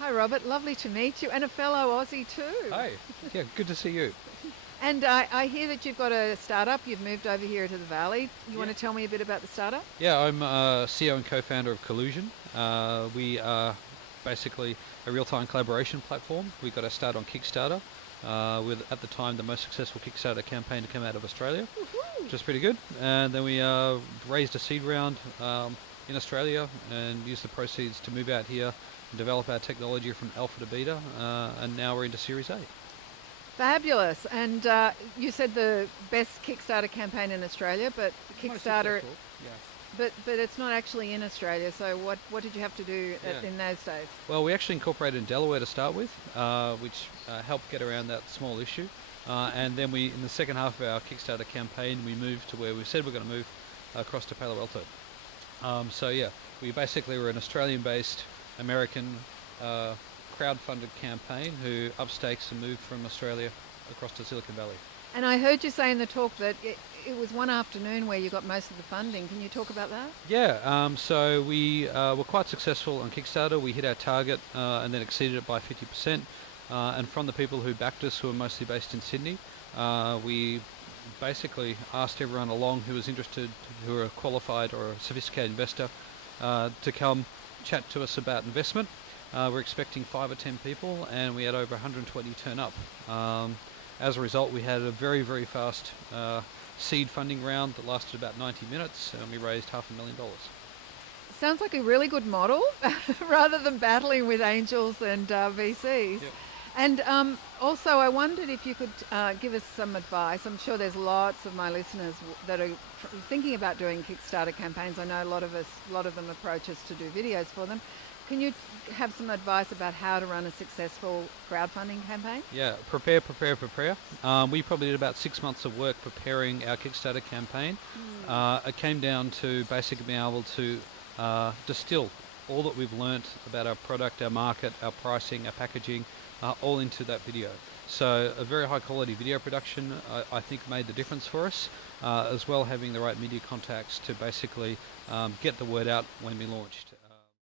Hi Robert, lovely to meet you, and a fellow Aussie too. Hi. Yeah, good to see you. And I hear that you've got a startup, you've moved over here to the Valley. You Yeah. want to tell me a bit about the startup? Yeah, I'm CEO and co-founder of Collusion. We are basically a real-time collaboration platform. We got our start on Kickstarter with, at the time, the most successful Kickstarter campaign to come out of Australia, Woohoo! which is pretty good. And then we raised a seed round in Australia and used the proceeds to move out here and develop our technology from alpha to beta. And now we're into Series A. Fabulous. And you said the best Kickstarter campaign in Australia, but Most Kickstarter, successful, yeah. but it's not actually in Australia. So what did you have to do Yeah. in those days? Well, we actually incorporated in Delaware to start with, which helped get around that small issue. And then in the second half of our Kickstarter campaign, we moved to where we said we're going to move across to Palo Alto. So yeah, we basically were an Australian-based American crowdfunded campaign who upstakes and moved from Australia across to Silicon Valley. And I heard you say in the talk that it was one afternoon where you got most of the funding. Can you talk about that? Yeah, so we were quite successful on Kickstarter. We hit our target and then exceeded it by 50%. And from the people who backed us, who are mostly based in Sydney, we basically asked everyone along who was interested, who are a qualified or a sophisticated investor, to come chat to us about investment. We're expecting 5 or 10 people, and we had over 120 turn up. As a result, we had a very, very fast seed funding round that lasted about 90 minutes, and we raised $500,000. Sounds like a really good model, rather than battling with angels and VCs. Yep. And also, I wondered if you could give us some advice. I'm sure there's lots of my listeners that are thinking about doing Kickstarter campaigns. I know a lot of them approach us to do videos for them. Can you have some advice about how to run a successful crowdfunding campaign? Yeah, prepare. We probably did about 6 months of work preparing our Kickstarter campaign. It came down to basically being able to distill all that we've learnt about our product, our market, our pricing, our packaging, all into that video. So a very high quality video production I think made the difference for us, as well having the right media contacts to basically get the word out when we launched.